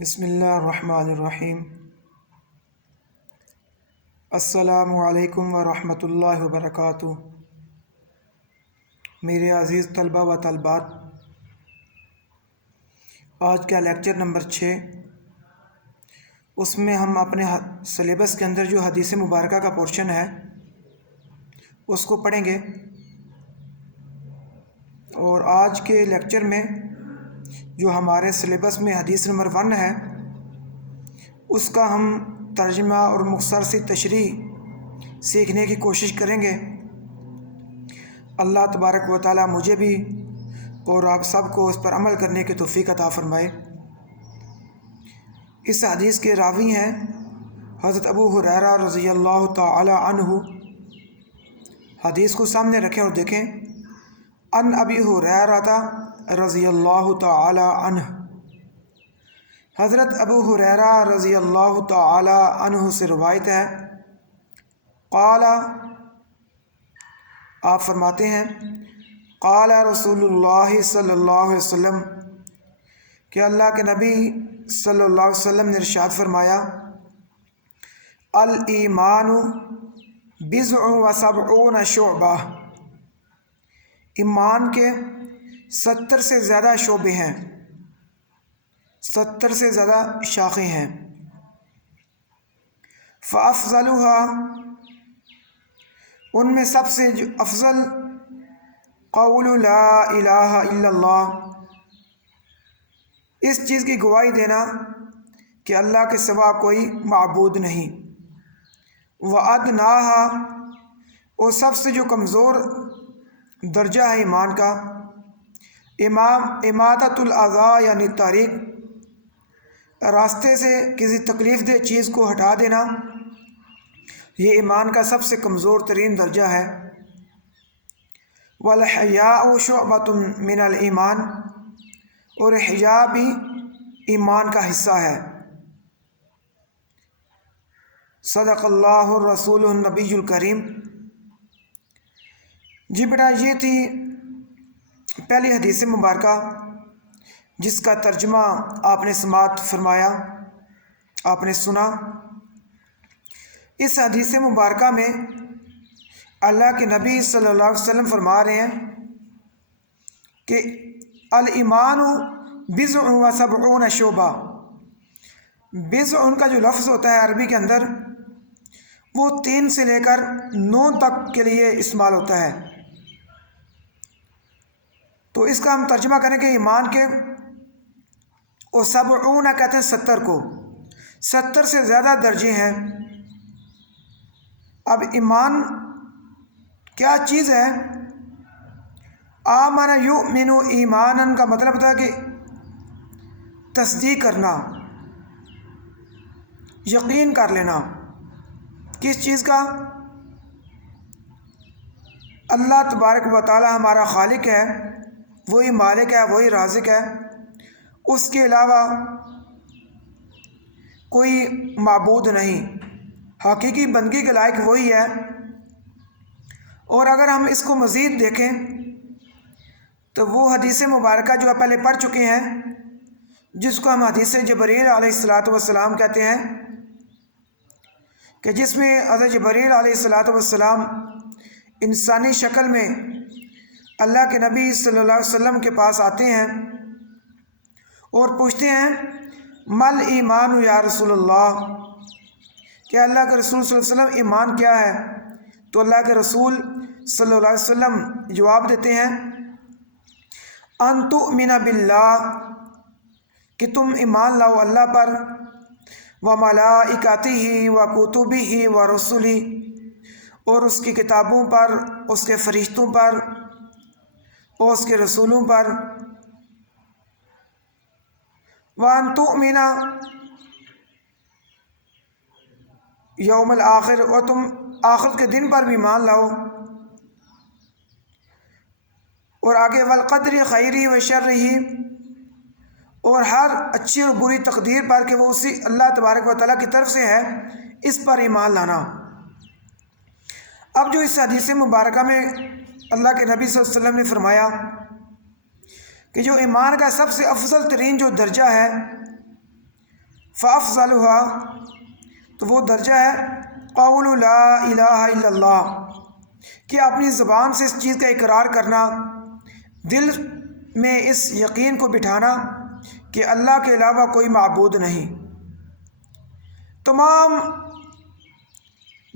بسم اللہ الرحمن الرحیم۔ السلام علیکم ورحمۃ اللہ وبرکاتہ۔ میرے عزیز طلبہ و طالبات، آج کا لیکچر نمبر 6، اس میں ہم اپنے سلیبس کے اندر جو حدیث مبارکہ کا پورشن ہے اس کو پڑھیں گے، اور آج کے لیکچر میں جو ہمارے سلیبس میں حدیث نمبر 1 ہے اس کا ہم ترجمہ اور مختصر سی تشریح سیکھنے کی کوشش کریں گے۔ اللہ تبارک و تعالی مجھے بھی اور آپ سب کو اس پر عمل کرنے کی توفیق عطا فرمائے۔ اس حدیث کے راوی ہیں حضرت ابو ہریرہ رضی اللہ تعالی عنہ۔ حدیث کو سامنے رکھیں اور دیکھیں۔ ان ابی ہریرہ رضی اللہ تعالی عنہ، حضرت ابو ہریرہ رضی اللہ تعالی عنہ سے روایت ہے، قال، آپ فرماتے ہیں، قال رسول اللہ صلی اللہ علیہ وسلم، کہ اللہ کے نبی صلی اللہ علیہ وسلم نے ارشاد فرمایا، الایمان بضع و سبعون شعبہ، ایمان کے 70 سے زیادہ شعبے ہیں، 70 سے زیادہ شاخیں ہیں۔ فافضلها، ان میں سب سے جو افضل، قول لا الہ الا اللہ، اس چیز کی گواہی دینا کہ اللہ کے سوا کوئی معبود نہیں۔ وادناها، اور سب سے جو کمزور درجہ ہے ایمان کا، اماطۃ الاذی یعنی طریق، راستے سے کسی تکلیف دہ چیز کو ہٹا دینا، یہ ایمان کا سب سے کمزور ترین درجہ ہے۔ والحیاء شعبۃ من الایمان، اور حیا بھی ایمان کا حصہ ہے۔ صدق اللہ الرسول النبی الکریم۔ جی بیٹا، یہ تھی پہلی حدیث مبارکہ جس کا ترجمہ آپ نے سماعت فرمایا، آپ نے سنا۔ اس حدیث مبارکہ میں اللہ کے نبی صلی اللہ علیہ وسلم فرما رہے ہیں کہ الایمان بضع و سبعون شعبہ۔ بضع ان کا جو لفظ ہوتا ہے عربی کے اندر، وہ 3 سے لے کر 9 تک کے لیے استعمال ہوتا ہے۔ تو اس کا ہم ترجمہ کریں کہ ایمان کے، اور سبعون کہتے ہیں 70 کو، 70 سے زیادہ درجے ہیں۔ اب ایمان کیا چیز ہے؟ آمن یؤمن ایمانن کا مطلب ہوتا ہے کہ تصدیق کرنا، یقین کر لینا۔ کس چیز کا؟ اللہ تبارک و تعالی ہمارا خالق ہے، وہی مالک ہے، وہی رازق ہے، اس کے علاوہ کوئی معبود نہیں، حقیقی بندگی کے لائق وہی ہے۔ اور اگر ہم اس کو مزید دیکھیں تو وہ حدیث مبارکہ جو پہلے پڑھ چکے ہیں، جس کو ہم حدیث جبرائیل علیہ السلام کہتے ہیں، کہ جس میں حضرت جبرائیل علیہ السلام انسانی شکل میں اللہ کے نبی صلی اللہ علیہ وسلم کے پاس آتے ہیں اور پوچھتے ہیں، مل ایمان یا رسول اللہ، کہ اللہ کے رسول صلی اللہ علیہ وسلم ایمان کیا ہے؟ تو اللہ کے رسول صلی اللہ علیہ وسلم جواب دیتے ہیں، ان تؤمن باللہ، کہ تم ایمان لاؤ اللہ پر، وملائکتہ وکتبہ ورسلہ، اور اس کی کتابوں پر، اس کے فرشتوں پر اور اس کے رسولوں پر، وان تؤمن یوم الآخر، اور تم آخرت کے دن پر بھی ایمان لاؤ، اور آگے والقدر خیرہ و شرہ، اور ہر اچھی اور بری تقدیر پر کہ وہ اسی اللہ تبارک و تعالیٰ کی طرف سے ہے، اس پر ایمان لانا۔ اب جو اس حدیث مبارکہ میں اللہ کے نبی صلی اللہ علیہ وسلم نے فرمایا کہ جو ایمان کا سب سے افضل ترین جو درجہ ہے فافضلها، تو وہ درجہ ہے قول لا الہ الا اللہ، کہ اپنی زبان سے اس چیز کا اقرار کرنا، دل میں اس یقین کو بٹھانا کہ اللہ کے علاوہ کوئی معبود نہیں، تمام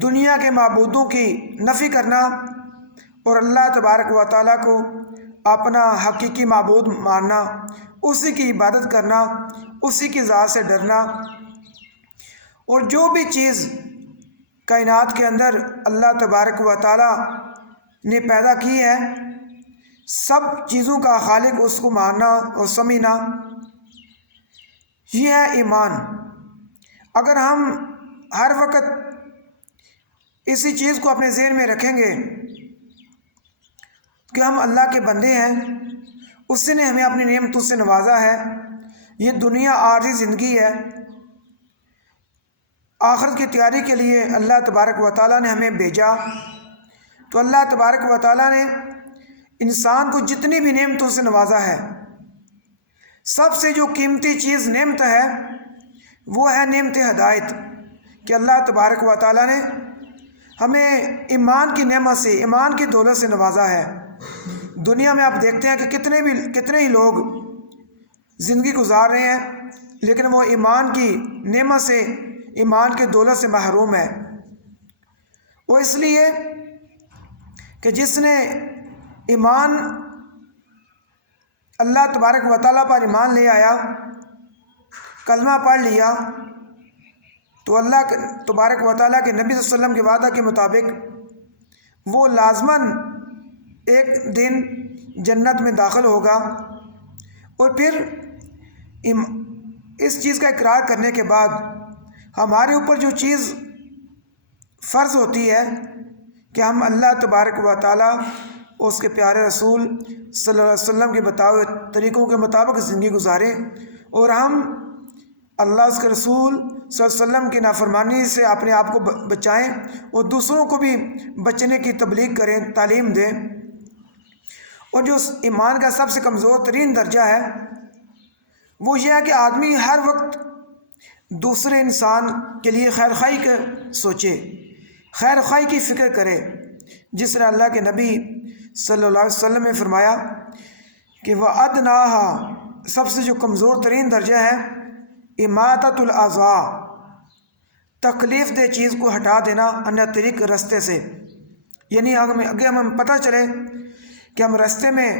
دنیا کے معبودوں کی نفی کرنا اور اللہ تبارک و تعالیٰ کو اپنا حقیقی معبود ماننا، اسی کی عبادت کرنا، اسی کی ذات سے ڈرنا، اور جو بھی چیز کائنات کے اندر اللہ تبارک و تعالیٰ نے پیدا کی ہے، سب چیزوں کا خالق اس کو ماننا اور سمجھنا، یہ ہے ایمان۔ اگر ہم ہر وقت اسی چیز کو اپنے ذہن میں رکھیں گے کہ ہم اللہ کے بندے ہیں، اسی نے ہمیں اپنی نعمتوں سے نوازا ہے، یہ دنیا عارضی زندگی ہے، آخرت کی تیاری کے لیے اللہ تبارک و تعالیٰ نے ہمیں بھیجا، تو اللہ تبارک و تعالیٰ نے انسان کو جتنی بھی نعمتوں سے نوازا ہے، سب سے جو قیمتی چیز نعمت ہے وہ ہے نعمت ہدایت، کہ اللہ تبارک و تعالیٰ نے ہمیں ایمان کی نعمت سے، ایمان کی دولت سے نوازا ہے۔ دنیا میں آپ دیکھتے ہیں کہ کتنے ہی لوگ زندگی گزار رہے ہیں، لیکن وہ ایمان کی نعمت سے، ایمان کی دولت سے محروم ہے۔ وہ اس لیے کہ جس نے ایمان، اللہ تبارک و تعالیٰ پر ایمان لے آیا، کلمہ پڑھ لیا، تو اللہ تبارک و تعالیٰ کے نبی صلی اللہ علیہ وسلم کے وعدہ کے مطابق وہ لازماً ایک دن جنت میں داخل ہوگا، اور پھر اس چیز کا اقرار کرنے کے بعد ہمارے اوپر جو چیز فرض ہوتی ہے کہ ہم اللہ تبارک و تعالیٰ اور اس کے پیارے رسول صلی اللہ علیہ وسلم کے بتائے ہوئے طریقوں کے مطابق زندگی گزاریں، اور ہم اللہ اس کے رسول صلی اللہ علیہ وسلم کی نافرمانی سے اپنے آپ کو بچائیں، اور دوسروں کو بھی بچنے کی تبلیغ کریں، تعلیم دیں۔ اور جو ایمان کا سب سے کمزور ترین درجہ ہے وہ یہ ہے کہ آدمی ہر وقت دوسرے انسان کے لیے خیر خواہی کا سوچے، خیر خواہی کی فکر کرے، جس طرح اللہ کے نبی صلی اللہ علیہ وسلم نے فرمایا کہ وَأَدْنَاهَا، سب سے جو کمزور ترین درجہ ہے اماطۃ الاذیٰ، تکلیف دہ چیز کو ہٹا دینا ان طریق، رستے سے، یعنی اگر ہمیں پتہ چلے کہ ہم رستے میں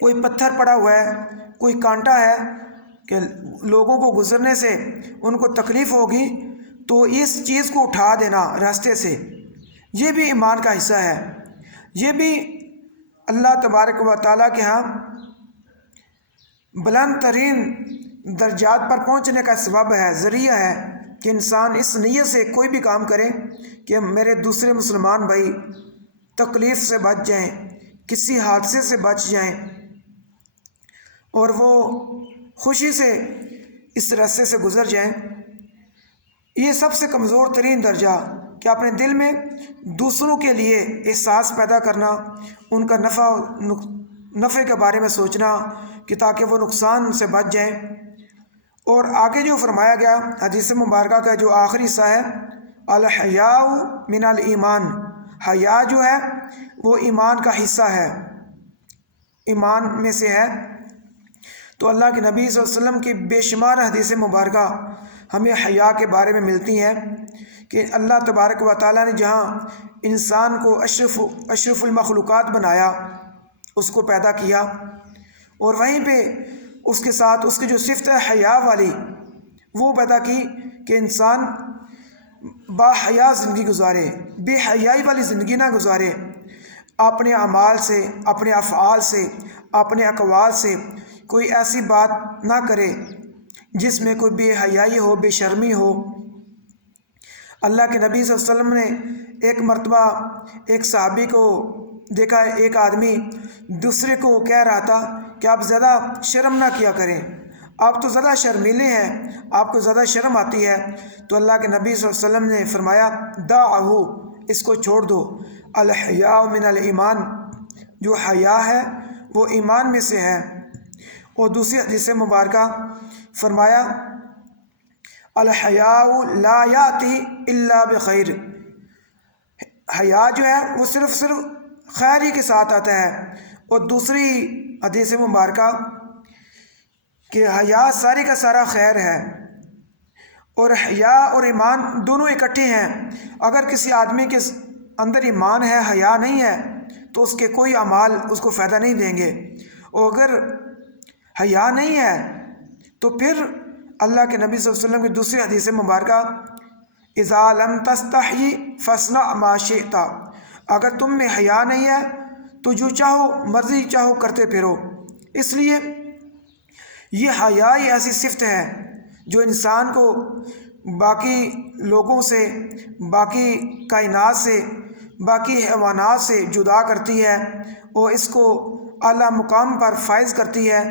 کوئی پتھر پڑا ہوا ہے، کوئی کانٹا ہے کہ لوگوں کو گزرنے سے ان کو تکلیف ہوگی، تو اس چیز کو اٹھا دینا راستے سے، یہ بھی ایمان کا حصہ ہے، یہ بھی اللہ تبارک و تعالیٰ کے ہاں بلند ترین درجات پر پہنچنے کا سبب ہے، ذریعہ ہے، کہ انسان اس نیت سے کوئی بھی کام کرے کہ میرے دوسرے مسلمان بھائی تکلیف سے بچ جائیں، کسی حادثے سے بچ جائیں، اور وہ خوشی سے اس راستے سے گزر جائیں۔ یہ سب سے کمزور ترین درجہ، کہ اپنے دل میں دوسروں کے لیے احساس پیدا کرنا، ان کا نفع کے بارے میں سوچنا کہ تاکہ وہ نقصان سے بچ جائیں۔ اور آگے جو فرمایا گیا حدیث مبارکہ کا جو آخری حصہ ہے، الحیاء من الایمان، حیا جو ہے وہ ایمان کا حصہ ہے، ایمان میں سے ہے۔ تو اللہ کے نبی صلی اللہ علیہ وسلم کی بے شمار حدیث مبارکہ ہمیں حیا کے بارے میں ملتی ہیں، کہ اللہ تبارک و تعالیٰ نے جہاں انسان کو اشرف المخلوقات بنایا، اس کو پیدا کیا، اور وہیں پہ اس کے ساتھ اس کی جو صفت ہے حیا والی وہ پیدا کی، کہ انسان با حیا زندگی گزارے، بے حیائی والی زندگی نہ گزارے، اپنے اعمال سے، اپنے افعال سے، اپنے اقوال سے کوئی ایسی بات نہ کرے جس میں کوئی بے حیائی ہو، بے شرمی ہو۔ اللہ کے نبی صلی اللہ علیہ وسلم نے ایک مرتبہ ایک صحابی کو دیکھا، ایک آدمی دوسرے کو کہہ رہا تھا کہ آپ زیادہ شرم نہ کیا کریں، آپ تو زیادہ شرمیلے ہیں، آپ کو زیادہ شرم آتی ہے۔ تو اللہ کے نبی صلی اللہ علیہ وسلم نے فرمایا دعہ، اس کو چھوڑ دو، الحیاء من الایمان، جو حیا ہے وہ ایمان میں سے ہے۔ اور دوسری حدیث مبارکہ فرمایا الحیاء لا یاتی الا بخیر، حیا جو ہے وہ صرف خیر ہی کے ساتھ آتا ہے۔ اور دوسری حدیث مبارکہ کہ حیا سارے کا سارا خیر ہے، اور حیا اور ایمان دونوں اکٹھے ہیں۔ اگر کسی آدمی کے اندر ایمان ہے، حیا نہیں ہے، تو اس کے کوئی اعمال اس کو فائدہ نہیں دیں گے، اور اگر حیا نہیں ہے تو پھر اللہ کے نبی صلی اللہ علیہ وسلم کی دوسری حدیث مبارکہ اذا لم تستحی فاصنع ما شئت، اگر تم میں حیا نہیں ہے تو جو چاہو مرضی چاہو کرتے پھرو۔ اس لیے یہ حیا ایسی صفت ہے جو انسان کو باقی لوگوں سے، باقی کائنات سے، باقی حیوانات سے جدا کرتی ہے اور اس کو اعلیٰ مقام پر فائز کرتی ہے۔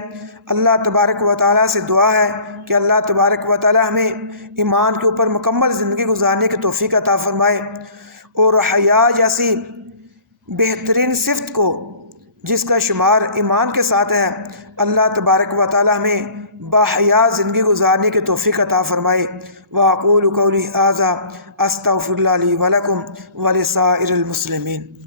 اللہ تبارک و تعالیٰ سے دعا ہے کہ اللہ تبارک و تعالیٰ ہمیں ایمان کے اوپر مکمل زندگی گزارنے کی توفیق عطا فرمائے، اور حیا جیسی بہترین صفت کو جس کا شمار ایمان کے ساتھ ہے، اللہ تبارک و تعالیٰ ہمیں باحیا زندگی گزارنے کی توفیق عطا فرمائے۔ وَأَقُولُ قَوْلِي هَٰذَا أَسْتَغْفِرُ اللَّهَ لِي وَلَكُمْ وَلِسَائِرِ الْمُسْلِمِينَ۔